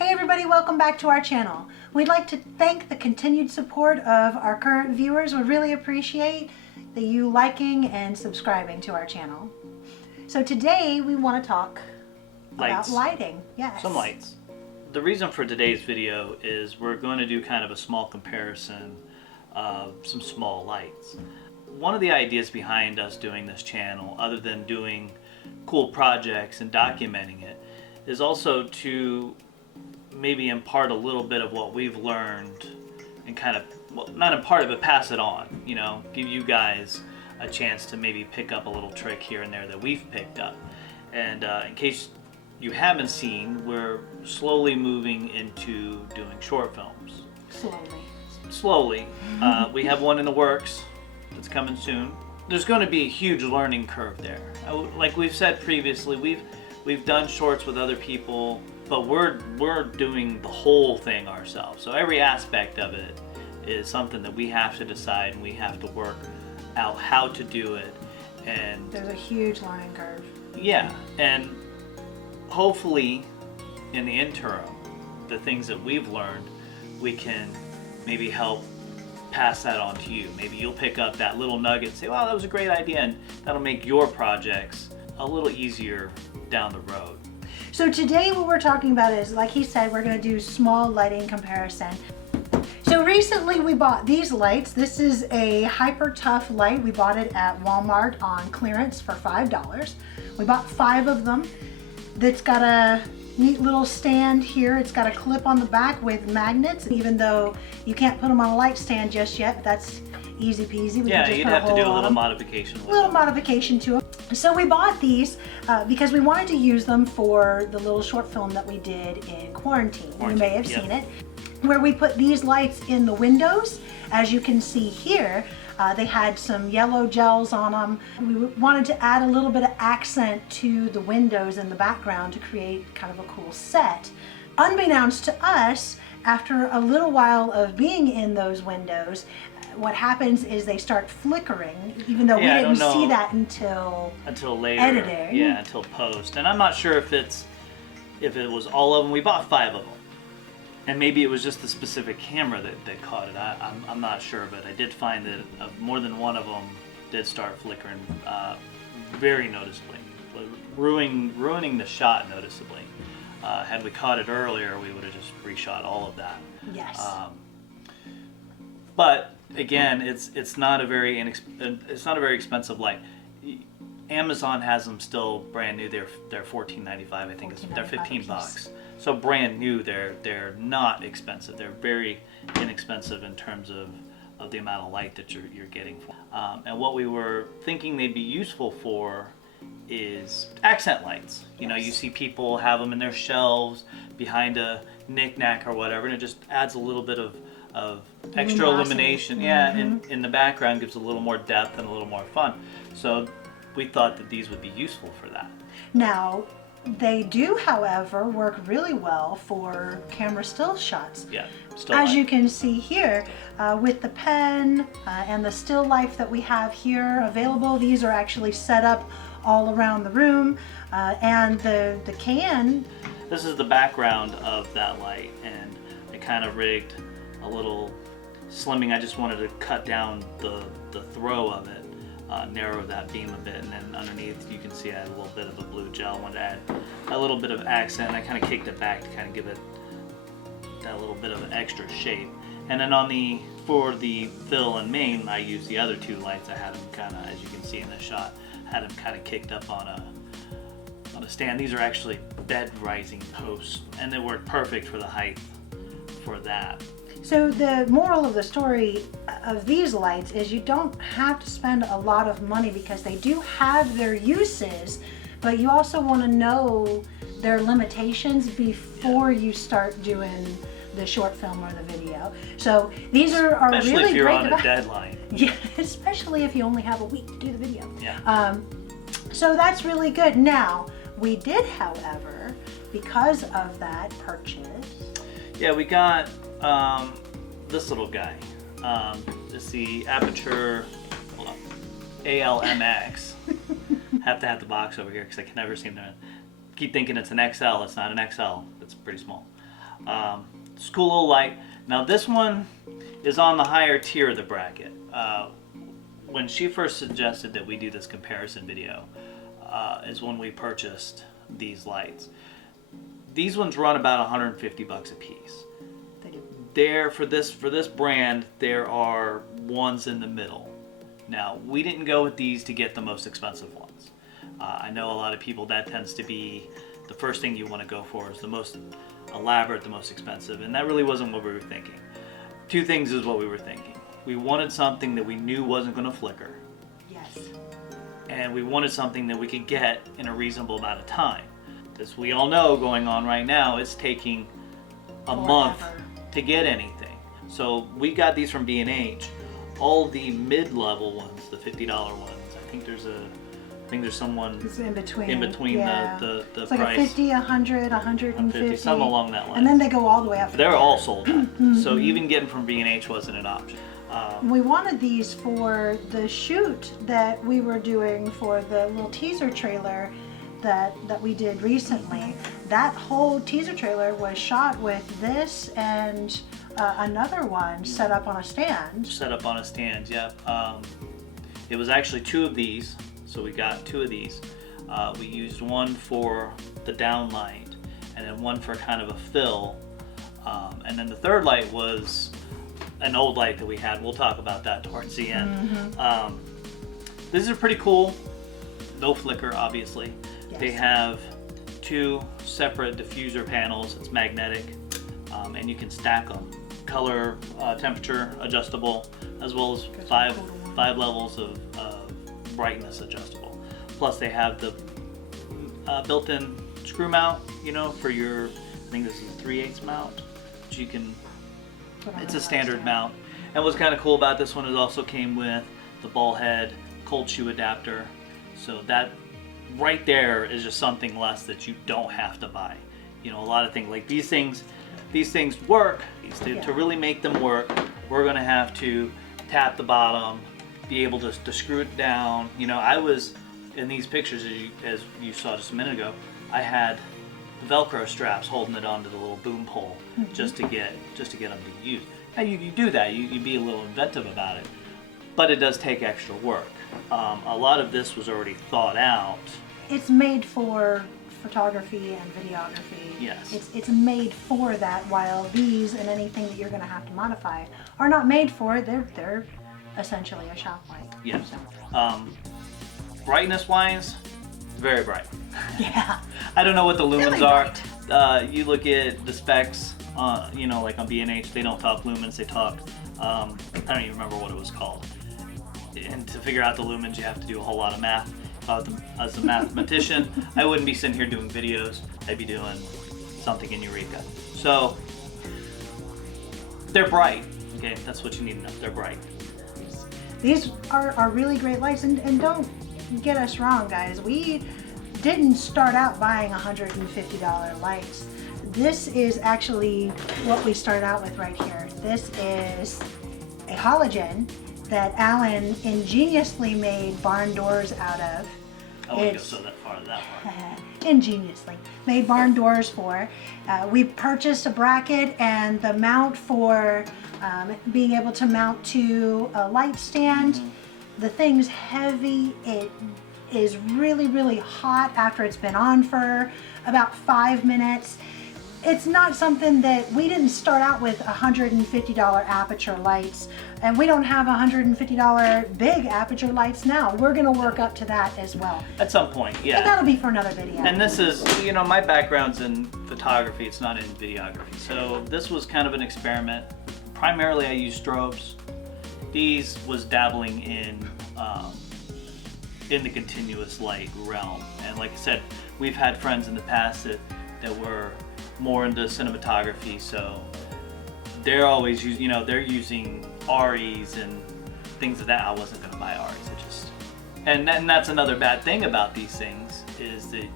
Hey everybody, welcome back to our channel. We'd like to thank the continued support of our current viewers. We really appreciate you liking and subscribing to our channel. So today we want to talk about lighting. Yes. Some lights. The reason for today's video is we're going to do kind of a small comparison of some small lights. One of the ideas behind us doing this channel, other than doing cool projects and documenting it, is also to maybe impart a little bit of what we've learned and kind of, well, not impart it, but pass it on, you know, give you guys a chance to maybe pick up a little trick here and there that we've picked up. And in case you haven't seen, we're slowly moving into doing short films. Slowly. We have one in the works that's coming soon. There's going to be a huge learning curve there. Like we've said previously, we've done shorts with other people, but we're doing the whole thing ourselves. So every aspect of it is something that we have to decide, and we have to work out how to do it. And there's a huge learning curve. Yeah, and hopefully in the interim, the things that we've learned, we can maybe help pass that on to you. Maybe you'll pick up that little nugget and say, wow, that was a great idea, and that'll make your projects a little easier down the road. So today what we're talking about is, like he said, we're going to do small lighting comparison. So recently we bought these lights. This is a Hyper Tough light. We bought it at Walmart on clearance for $5. We bought 5 of them. That's got a neat little stand here. It's got a clip on the back with magnets, even though you can't put them on a light stand just yet, but that's easy peasy. Yeah, you'd have to do a little modification. Modification to them. So we bought these because we wanted to use them for the little short film that we did in quarantine. You may have seen it, where we put these lights in the windows. As you can see here, they had some yellow gels on them. We wanted to add a little bit of accent to the windows in the background to create kind of a cool set. Unbeknownst to us, after a little while of being in those windows, what happens is they start flickering, even though we didn't see that until later. Editing. Yeah, until post. And I'm not sure if it was all of them. We bought 5 of them. And maybe it was just the specific camera that caught it. I'm not sure, but I did find that more than one of them did start flickering very noticeably, ruining the shot noticeably. Had we caught it earlier, we would have just reshot all of that. Yes. But again, it's not a very expensive light. Amazon has them still brand new. They're $14.95. I think they're $15. So brand new. They're not expensive. They're very inexpensive in terms of the amount of light that you're getting for. And what we were thinking they'd be useful for is accent lights. You know, you see people have them in their shelves behind a knick-knack or whatever, and it just adds a little bit of extra illumination. Yeah, in the background, gives a little more depth and a little more fun. So we thought that these would be useful for that. Now, they do, however, work really well for camera still shots. Yeah, as you can see here, with the pen and the still life that we have here available. These are actually set up all around the room, and the can. This is the background of that light, and I kind of rigged a little slimming. I just wanted to cut down the throw of it. Narrow that beam a bit, and then underneath you can see I had a little bit of a blue gel. I wanted to add a little bit of accent. I kind of kicked it back to kind of give it that little bit of an extra shape. And then for the fill and main, I used the other 2 lights. I had them kind of, as you can see in this shot, had them kind of kicked up on a stand. These are actually bed rising posts, and they work perfect for the height for that. So the moral of the story of these lights is you don't have to spend a lot of money because they do have their uses, but you also want to know their limitations before you start doing the short film or the video. So these are especially really if you're great on a deadline. Yeah, especially if you only have a week to do the video. Yeah. So that's really good. Now, we did, however, because of that purchase. Yeah, we got this little guy. It's the Aputure AL-MX. Have to have the box over here because I can never seem to keep thinking it's an XL. It's not an XL. It's pretty small. It's a cool little light. Now this one is on the higher tier of the bracket. When she first suggested that we do this comparison video is when we purchased these lights. These ones run about 150 bucks a piece. They do. There for this brand, there are ones in the middle. Now we didn't go with these to get the most expensive ones. I know a lot of people, that tends to be the first thing you want to go for, is the most elaborate, the most expensive, and that really wasn't what we were thinking. Two things is what we were thinking. We wanted something that we knew wasn't going to flicker. Yes. And we wanted something that we could get in a reasonable amount of time. As we all know, going on right now, it's taking a month to get anything. So we got these from B&H. All the mid-level ones, the $50 ones, I think there's someone it's in between yeah. the it's price. Like a 50, 100, 150. Something along that line. And then they go all the way up. They're all sold out. So even getting from B&H wasn't an option. We wanted these for the shoot that we were doing for the little teaser trailer that we did recently. That whole teaser trailer was shot with this and another one set up on a stand. Set up on a stand, yeah. It was actually two of these, so we got two of these. We used one for the down light and then one for kind of a fill. And then the third light was an old light that we had. We'll talk about that towards the end. This is pretty cool. No flicker, obviously. Yes. They have two separate diffuser panels. It's magnetic, and you can stack them. Color, temperature adjustable, as well as five levels of brightness adjustable. Plus they have the built-in screw mount, you know, for your, I think this is a 3/8 mount, which you can, it's a standard mount. And what's kind of cool about this one is also came with the ball head, cold shoe adapter. So that right there is just something less that you don't have to buy. You know, a lot of things like these things work. To really make them work, we're gonna have to tap the bottom, be able to screw it down. You know, I was in these pictures, as you saw just a minute ago, I had the Velcro straps holding it onto the little boom pole just to get them to use. Now you do that, you be a little inventive about it, but it does take extra work. A lot of this was already thought out. It's made for photography and videography. Yes. It's made for that, while these and anything that you're going to have to modify are not made for it. They're essentially a shop light. Yes. Brightness wise, very bright. Yeah. I don't know what the lumens really are. You look at the specs, you know, like on B&H, they don't talk lumens, they talk, I don't even remember what it was called. And to figure out the lumens, you have to do a whole lot of math. As a mathematician, I wouldn't be sitting here doing videos. I'd be doing something in Eureka. So they're bright. Okay, that's what you need to know. They're bright. These are really great lights, and don't get us wrong, guys. We didn't start out buying $150 lights. This is actually what we started out with right here. This is a halogen that Alan ingeniously made barn doors out of. I wouldn't go so that far to that part. Ingeniously made barn doors for. We purchased a bracket and the mount for being able to mount to a light stand. The thing's heavy. It is really, really hot after it's been on for about 5 minutes. It's not something that we didn't start out with $150 Aputure lights, and we don't have $150 big Aputure lights now. We're gonna work up to that as well. At some point, yeah. And that'll be for another video. And this is, you know, my background's in photography, it's not in videography. So this was kind of an experiment. Primarily I used strobes. These was dabbling in the continuous light realm. And like I said, we've had friends in the past that were more into cinematography, so they're always using, you know, they're using REs and things of that. I wasn't going to buy REs. And that's another bad thing about these things, is that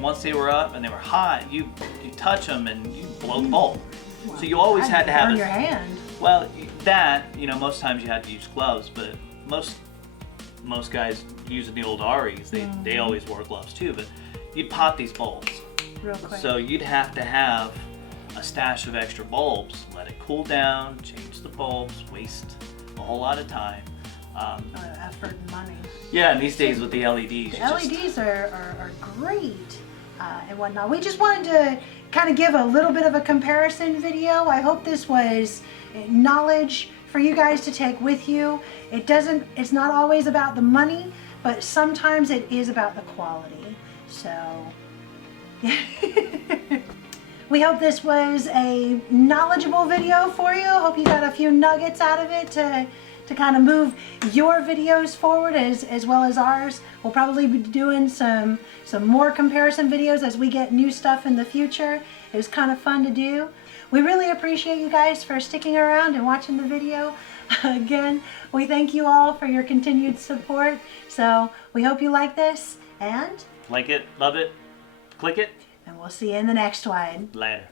once they were up and they were hot, you touch them and you blow the bulb. Well, so you always had to have burn your hand. Well, that, you know, most times you had to use gloves, but most guys using the old REs, they always wore gloves too, but you'd pop these bulbs. Real quick. So you'd have to have a stash of extra bulbs, let it cool down, change the bulbs, waste a whole lot of time. Effort and money. Yeah, and these days with the LEDs. The LEDs are great and whatnot. We just wanted to kind of give a little bit of a comparison video. I hope this was knowledge for you guys to take with you. It's not always about the money, but sometimes it is about the quality. So, we hope this was a knowledgeable video for you. Hope you got a few nuggets out of it to kind of move your videos forward as well as ours. We'll probably be doing some more comparison videos as we get new stuff in the future. It was kind of fun to do. We really appreciate you guys for sticking around and watching the video. Again, we thank you all for your continued support. So we hope you like this, and like it, love it, click it, and we'll see you in the next one. Later.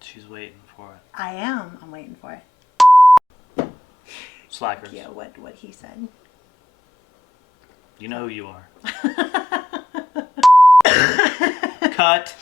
She's waiting for it. I am. I'm waiting for it. Slackers. Yeah, what he said. You know who you are. Cut.